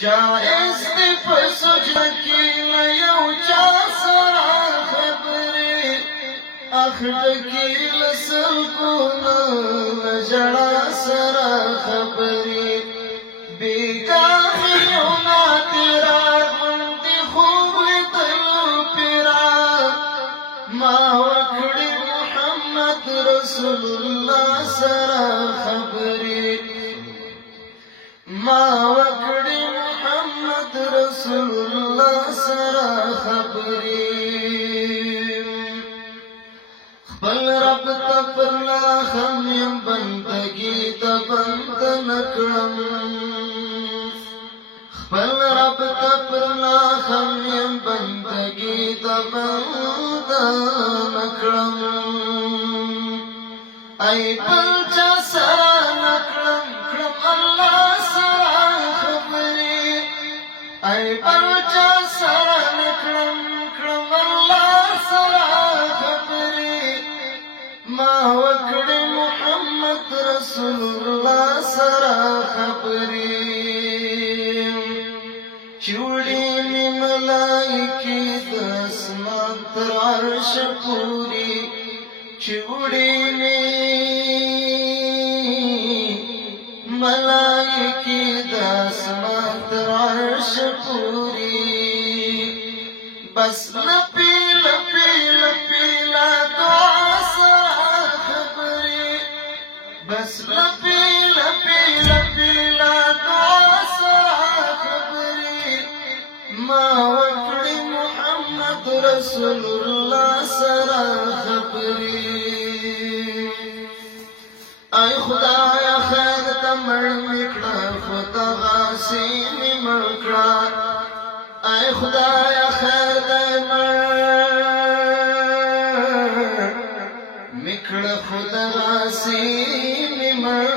جائز دی په سجده کې له یو چا سره خبرې اخته کې له سلګونه له ژړا سره خبرې بیګانیونه تیرا غوندې خوب لیدلو پیرا ما وکړې محمد رسول الله سره خبرې ما وکړې رسول الله سره خبرې خپل رب ته پر لاخم یم بندګي ته بند نکړم خپل رب ته پر لاخم یم بندګي ته بند نکړم ای بل چا سره نکړم کړم الله سره خبرې ای بلچا سره نکړم کړم الله سره خبرې ما وکړې محمد رسول الله سره خبرې چوړې مې ملائکې د اسمان تر عرش پورې چوړې مې ملائکې د اسمان تر عرش پورې بس لپی لپی لپی لا دعا سره خبرې بس لپی لپی لپی لا دعا سره خبرې ما وکړې محمد رسول الله سره خبرې ای خدایا خیر ته مړ مې کړه خو دغه سینې مړ کړه ای خدایا خیر ته مړ مې کړه خو دغه سینې مړ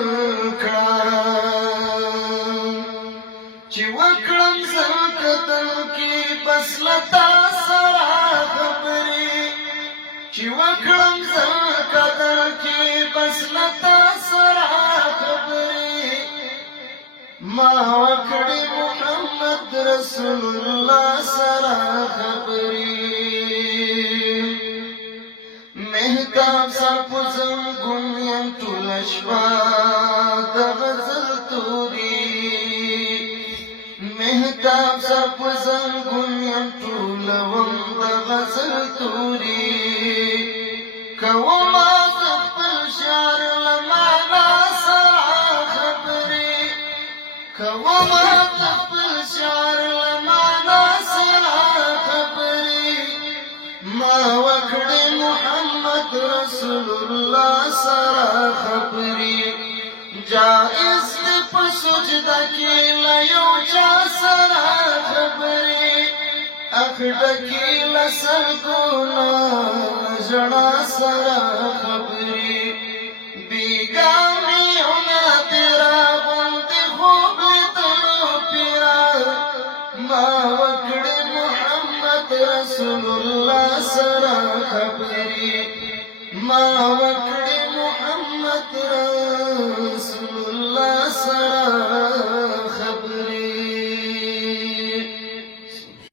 کړه چې وکړم زه قتل کې بس له تا سره خبرې چې وکړم زه قتل کې بس له تا سره خبرې ما وکړې محمد رسول الله سره خبرې مهتاب صاحب زنګون یم ټوله شپه د غزل توري مهتاب صاحب زنګون یم ټوله وم د غزل توري کومه خپل شعر له معنا سره خبرې کومه خپل شعر له معنا سره خبرې ما وکړې محمد رسول الله سره خبرې جائز دی په سجده کې له یو چا سره خبرې اخته کې له سلګونه ژړا سره خبرې بیګانیونه تیرا غوندې خوب لیدلو پیرا ما وکړې محمد رسول الله سره خبرې ما وکړې